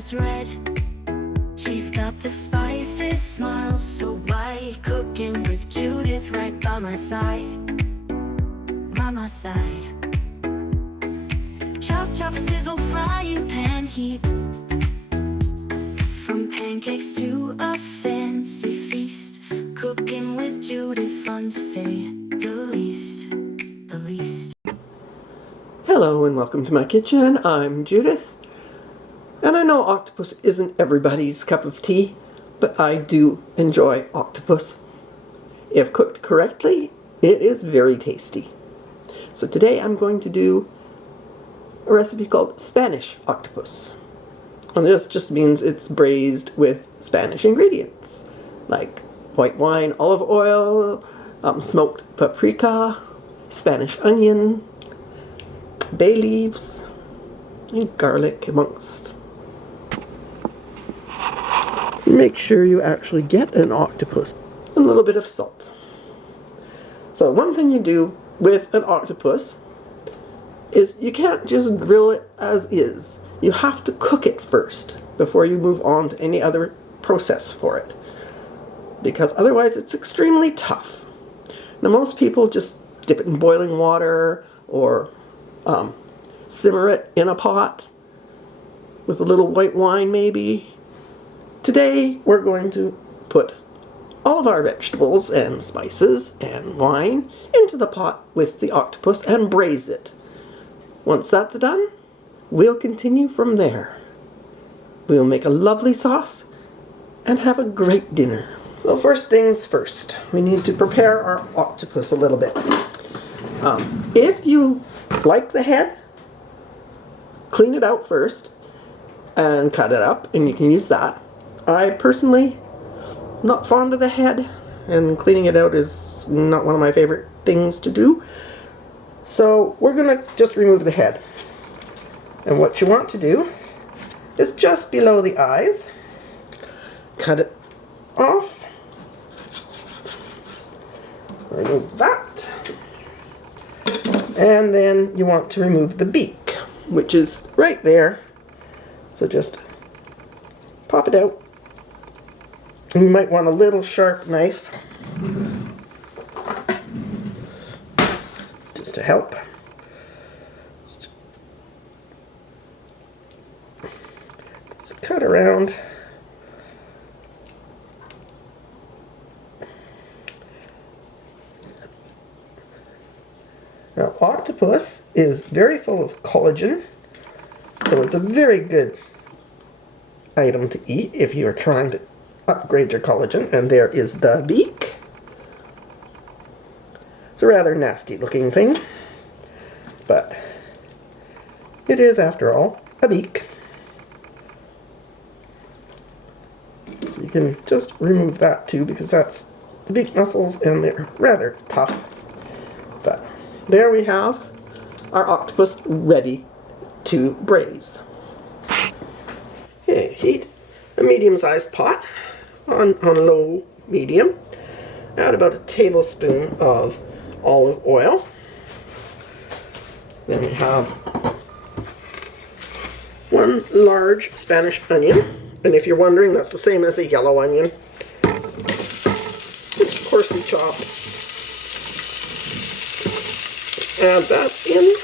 that's red. She's got the spices, smile so bright. Cooking with Judith right by my side. By my side. Chop, chop, sizzle, frying pan heat. From pancakes to a fancy feast. Cooking with Judith, fun to say the least. The least. Hello and welcome to my kitchen. I'm Judith. And I know octopus isn't everybody's cup of tea, but I do enjoy octopus. If cooked correctly, it is very tasty. So today I'm going to do a recipe called Spanish octopus. And this just means it's braised with Spanish ingredients, like white wine, olive oil, smoked paprika, Spanish onion, bay leaves, and garlic amongst. Make sure you actually get an octopus. A little bit of salt. So one thing you do with an octopus is you can't just grill it as is. You have to cook it first before you move on to any other process for it, because otherwise it's extremely tough. Now most people just dip it in boiling water or simmer it in a pot with a little white wine maybe. Today we're going to put all of our vegetables and spices and wine into the pot with the octopus and braise it. Once that's done, we'll continue from there. We'll make a lovely sauce and have a great dinner. So first things first, we need to prepare our octopus a little bit. If you like the head, clean it out first and cut it up, and you can use that. I personally am not fond of the head, and cleaning it out is not one of my favorite things to do. So we're going to just remove the head. And what you want to do is just below the eyes, cut it off. Remove that. And then you want to remove the beak, which is right there. So just pop it out. And you might want a little sharp knife just to help. So cut around. Now, octopus is very full of collagen, so it's a very good item to eat if you are trying to upgrade your collagen. And there is the beak. It's a rather nasty looking thing, but it is, after all, a beak. So you can just remove that too, because that's the beak muscles and they're rather tough. But there we have our octopus ready to braise. Okay, heat a medium-sized pot on low medium. Add about a tablespoon of olive oil. Then we have one large Spanish onion. And if you're wondering, that's the same as a yellow onion. Just coarsely chopped. Add that in.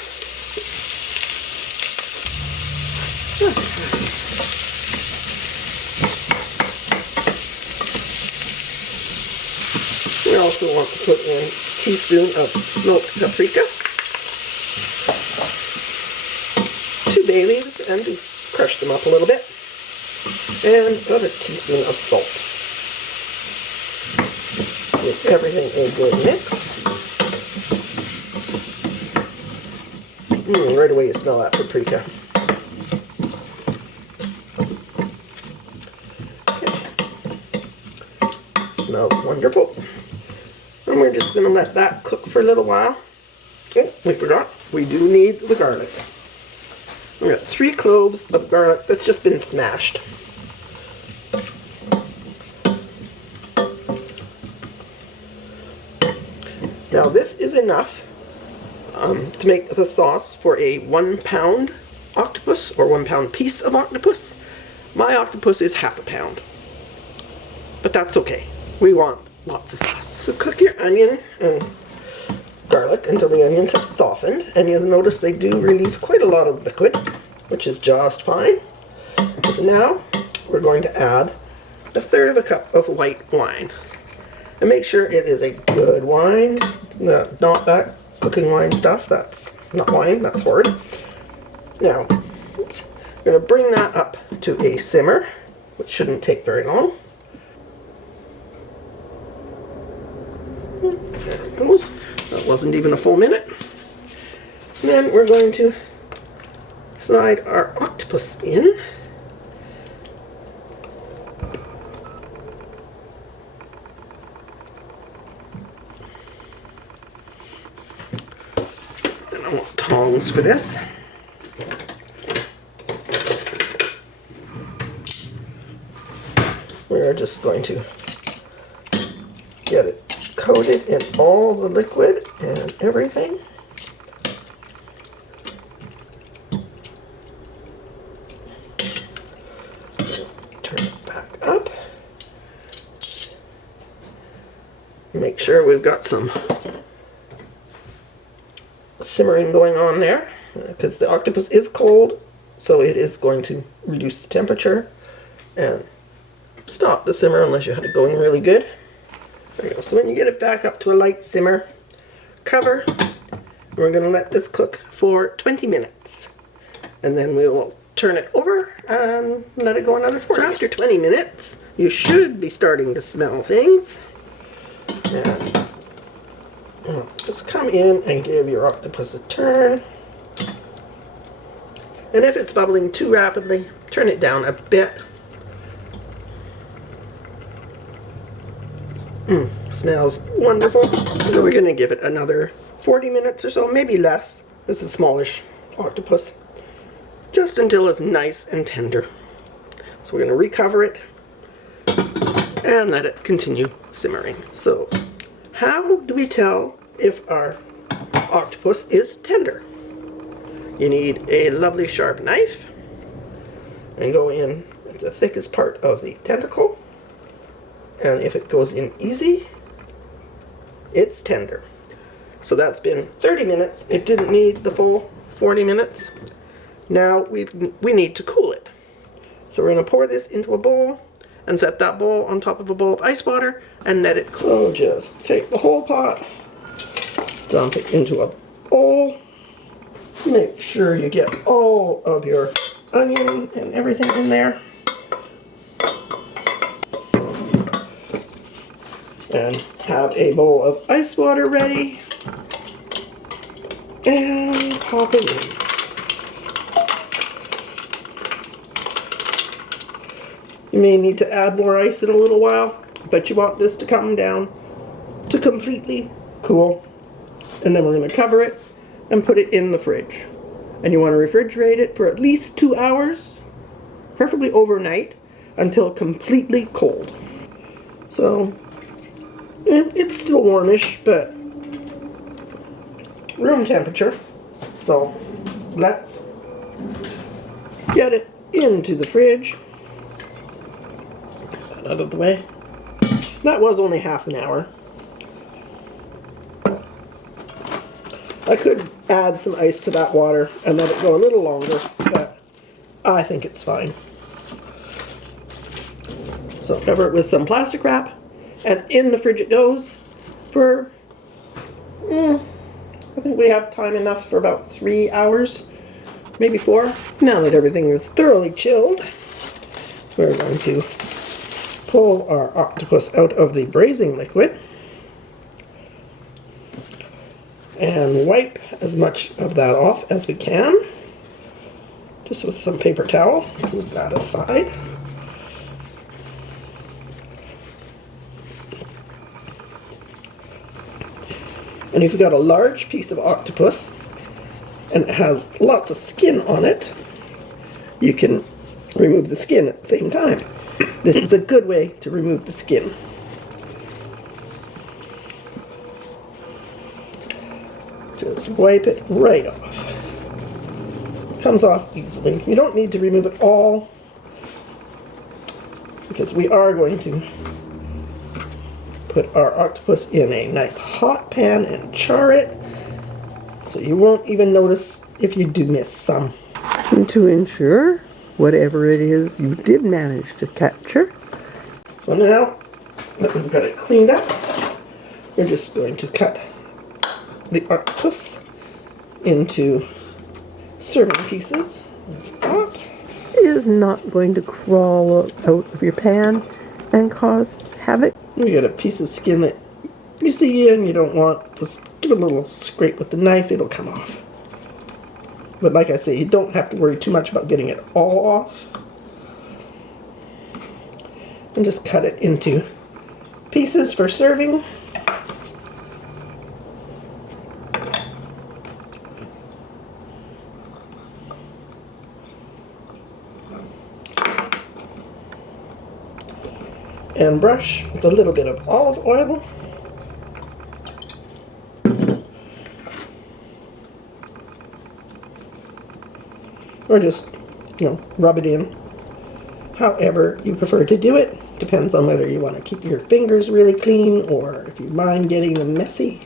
We also want to put in a teaspoon of smoked paprika, 2 bay leaves, and just crush them up a little bit, and about a teaspoon of salt. Give everything a good mix. Right away you smell that paprika. Okay. Smells wonderful. And we're just going to let that cook for a little while. Oh, we forgot. We do need the garlic. We've got 3 cloves of garlic that's just been smashed. Now this is enough to make the sauce for a 1 pound octopus or 1 pound piece of octopus. My octopus is half a pound, but that's okay. We want lots of sauce. So cook your onion and garlic until the onions have softened, and you'll notice they do release quite a lot of liquid, which is just fine. So now we're going to add 1/3 of a cup of white wine. And make sure it is a good wine, not that cooking wine stuff. That's not wine, that's horrid. Now, oops, we're going to bring that up to a simmer, which shouldn't take very long. There it goes. That wasn't even a full minute. And then we're going to slide our octopus in. And I want tongs for this. We're just going to get it coated in all the liquid and everything. Turn it back up. Make sure we've got some simmering going on there, because the octopus is cold, so it is going to reduce the temperature and stop the simmer unless you have it going really good. There you go. So when you get it back up to a light simmer, cover. We're going to let this cook for 20 minutes. And then we will turn it over and let it go another 40. So after 20 minutes, you should be starting to smell things. And just come in and give your octopus a turn. And if it's bubbling too rapidly, turn it down a bit. Smells wonderful. So we're going to give it another 40 minutes or so, maybe less. This is a smallish octopus. Just until it's nice and tender. So we're going to recover it and let it continue simmering. So how do we tell if our octopus is tender? You need a lovely sharp knife and go in at the thickest part of the tentacle. And if it goes in easy, it's tender. So that's been 30 minutes. It didn't need the full 40 minutes. Now we need to cool it. So we're going to pour this into a bowl and set that bowl on top of a bowl of ice water and let it cool. So just take the whole pot, dump it into a bowl. Make sure you get all of your onion and everything in there. And have a bowl of ice water ready. And pop it in. You may need to add more ice in a little while, but you want this to come down to completely cool. And then we're going to cover it and put it in the fridge. And you want to refrigerate it for at least 2 hours, preferably overnight, until completely cold. So it's still warmish, but room temperature. So let's get it into the fridge. Out of the way. That was only half an hour. I could add some ice to that water and let it go a little longer, but I think it's fine. So cover it with some plastic wrap, and in the fridge it goes for, I think we have time enough for about 3 hours, maybe 4. Now that everything is thoroughly chilled, we're going to pull our octopus out of the braising liquid and wipe as much of that off as we can, just with some paper towel. Move that aside. And if you've got a large piece of octopus and it has lots of skin on it, you can remove the skin at the same time. This is a good way to remove the skin. Just wipe it right off. It comes off easily. You don't need to remove it all. because we are going to put our octopus in a nice hot pan and char it, so you won't even notice if you do miss some. And to ensure whatever it is you did manage to capture. So now that we've got it cleaned up, we're just going to cut the octopus into serving pieces. That Is not going to crawl out of your pan and cause havoc. we got a piece of skin that you see and you don't want. Just give it a little scrape with the knife, it'll come off. But like I say, you don't have to worry too much about getting it all off. And just cut it into pieces for serving. And brush with a little bit of olive oil. Or just, rub it in. However you prefer to do it. Depends on whether you want to keep your fingers really clean or if you mind getting them messy.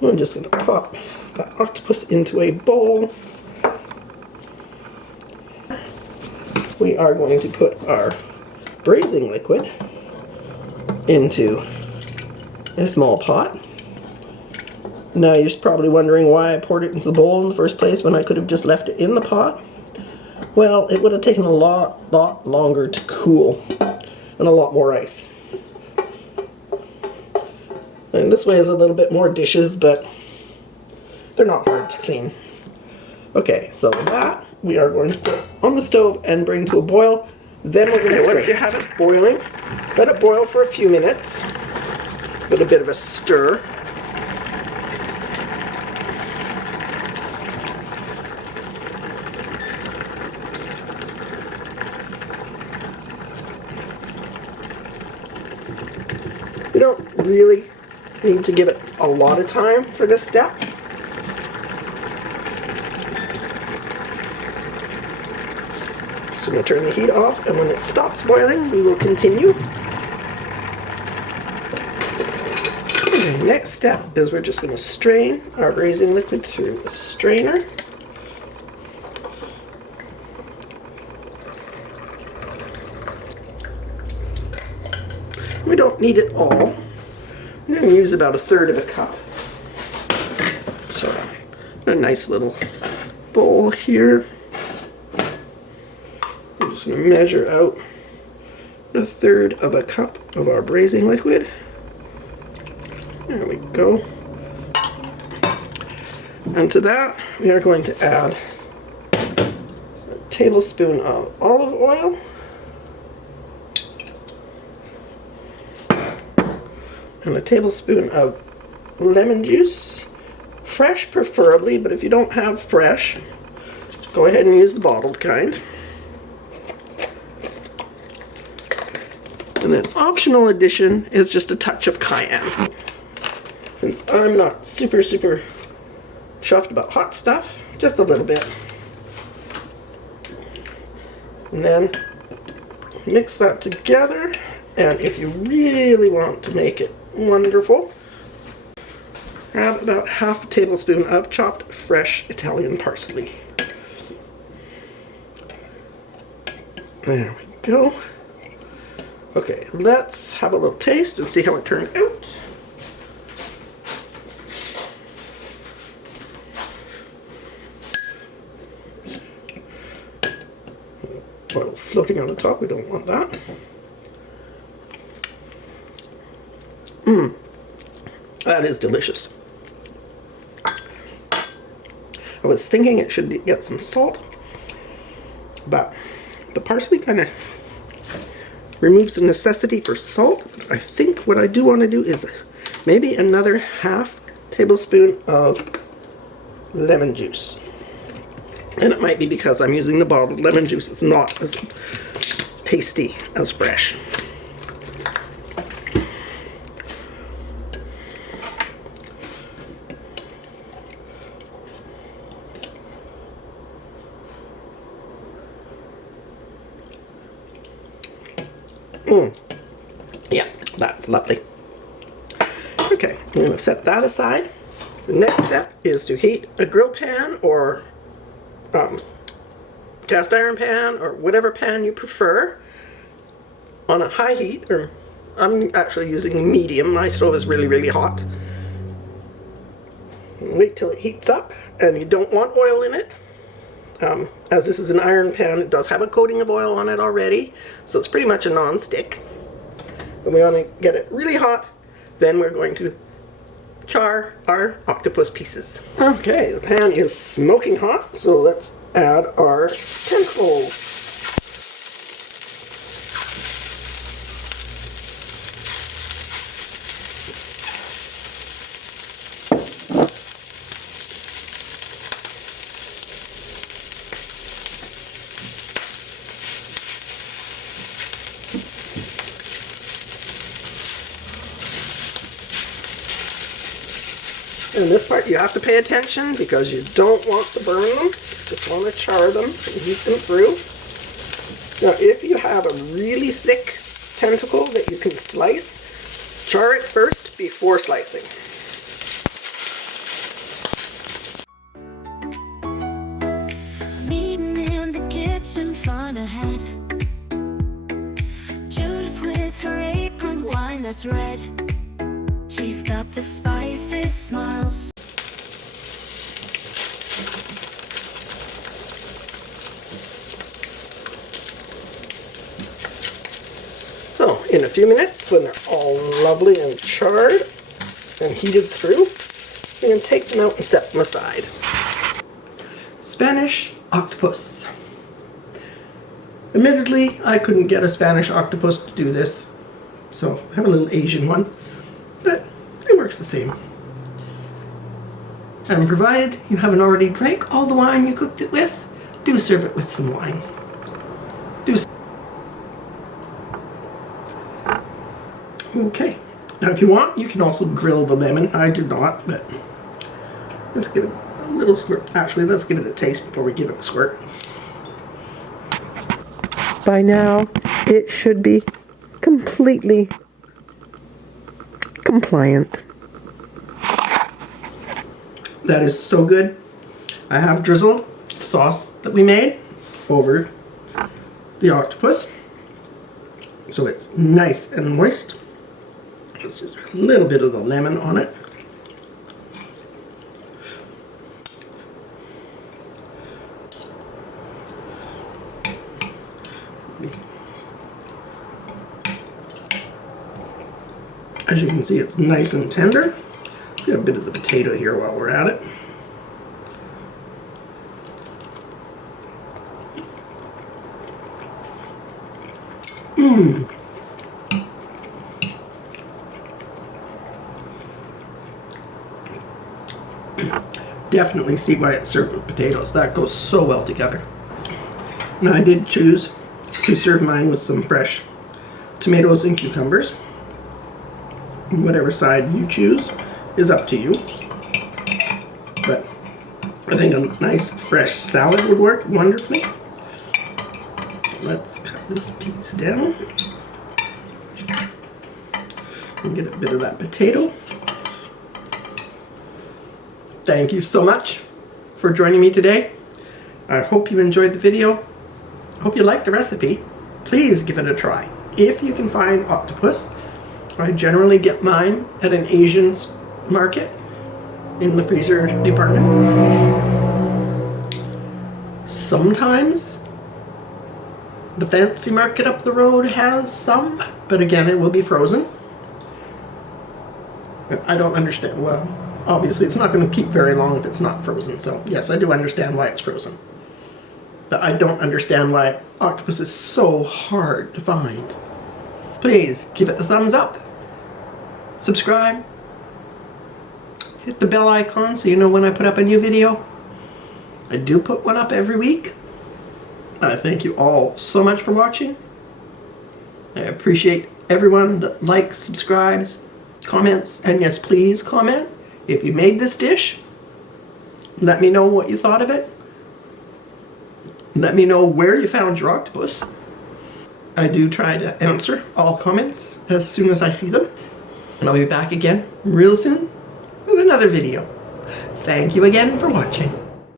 We're just going to pop the octopus into a bowl. We are going to put our braising liquid into a small pot. Now you're probably wondering why I poured it into the bowl in the first place when I could have just left it in the pot. Well, it would have taken a lot longer to cool and a lot more ice. And this way is a little bit more dishes, but they're not hard to clean. Okay, so with that, we are going to put on the stove and bring to a boil. Then we're going to once you have it boiling, let it boil for a few minutes with a bit of a stir. You don't really need to give it a lot of time for this step. So I'm going to turn the heat off, and when it stops boiling, we will continue. Okay, next step is we're just going to strain our braising liquid through a strainer. We don't need it all. I'm going to use about 1/3 of a cup. So, a nice little bowl here. I'm just going to measure out 1/3 of a cup of our braising liquid. There we go. And to that, we are going to add a tablespoon of olive oil. And a tablespoon of lemon juice, fresh preferably, but if you don't have fresh, go ahead and use the bottled kind. And then optional addition is just a touch of cayenne. Since I'm not super chuffed about hot stuff, just a little bit. And then mix that together, and if you really want to make it wonderful, add about 1/2 tablespoon of chopped fresh Italian parsley. There we go. Okay, let's have a little taste and see how it turned out. Oil floating on the top, we don't want that. That is delicious. I was thinking it should get some salt, but the parsley kind of removes the necessity for salt. I think what I do want to do is maybe another 1/2 tablespoon of lemon juice. And it might be because I'm using the bottled lemon juice. It's not as tasty as fresh. Yeah, that's lovely. Okay, I'm going to set that aside. The next step is to heat a grill pan or cast iron pan or whatever pan you prefer on a high heat, or I'm actually using medium. My stove is really, really hot. Wait till it heats up, and you don't want oil in it. As this is an iron pan, it does have a coating of oil on it already, so it's pretty much a non-stick. And we want to get it really hot, then we're going to char our octopus pieces. Okay, the pan is smoking hot, so let's add our tentacles. And this part you have to pay attention because you don't want to burn them. You just want to char them and heat them through. Now if you have a really thick tentacle that you can slice, char it first before slicing. Meeting in the kitchen, fun ahead. Judith with her apron, wine that's red. She's got the spices, smiles. So in a few minutes, when they're all lovely and charred and heated through, you can take them out and set them aside. Spanish octopus. Admittedly, I couldn't get a Spanish octopus to do this, so I have a little Asian one, but it works the same. And provided you haven't already drank all the wine you cooked it with, do serve it with some wine. Okay, now if you want, you can also grill the lemon. I do not, but let's give it a little squirt. Actually, let's give it a taste before we give it a squirt. By now, it should be completely compliant. That is so good. I have drizzled the sauce that we made over the octopus, so it's nice and moist. It's just a little bit of the lemon on it. As you can see, it's nice and tender. Let's get a bit of the potato here while we're at it. Definitely see why it's served with potatoes. That goes so well together. Now I did choose to serve mine with some fresh tomatoes and cucumbers. Whatever side you choose is up to you. But I think a nice fresh salad would work wonderfully. Let's cut this piece down and get a bit of that potato. Thank you so much for joining me today. I hope you enjoyed the video. I hope you liked the recipe. Please give it a try. If you can find octopus, I generally get mine at an Asian market in the freezer department. Sometimes the fancy market up the road has some, but again, it will be frozen. I don't understand. Well, obviously it's not going to keep very long if it's not frozen, so yes, I do understand why it's frozen. But I don't understand why octopus is so hard to find. Please give it the thumbs up. Subscribe. Hit the bell icon so you know when I put up a new video. I do put one up every week. I thank you all so much for watching. I appreciate everyone that likes, subscribes, comments, and yes, please comment. If you made this dish, let me know what you thought of it. Let me know where you found your octopus. I do try to answer all comments as soon as I see them. And I'll be back again real soon with another video. Thank you again for watching.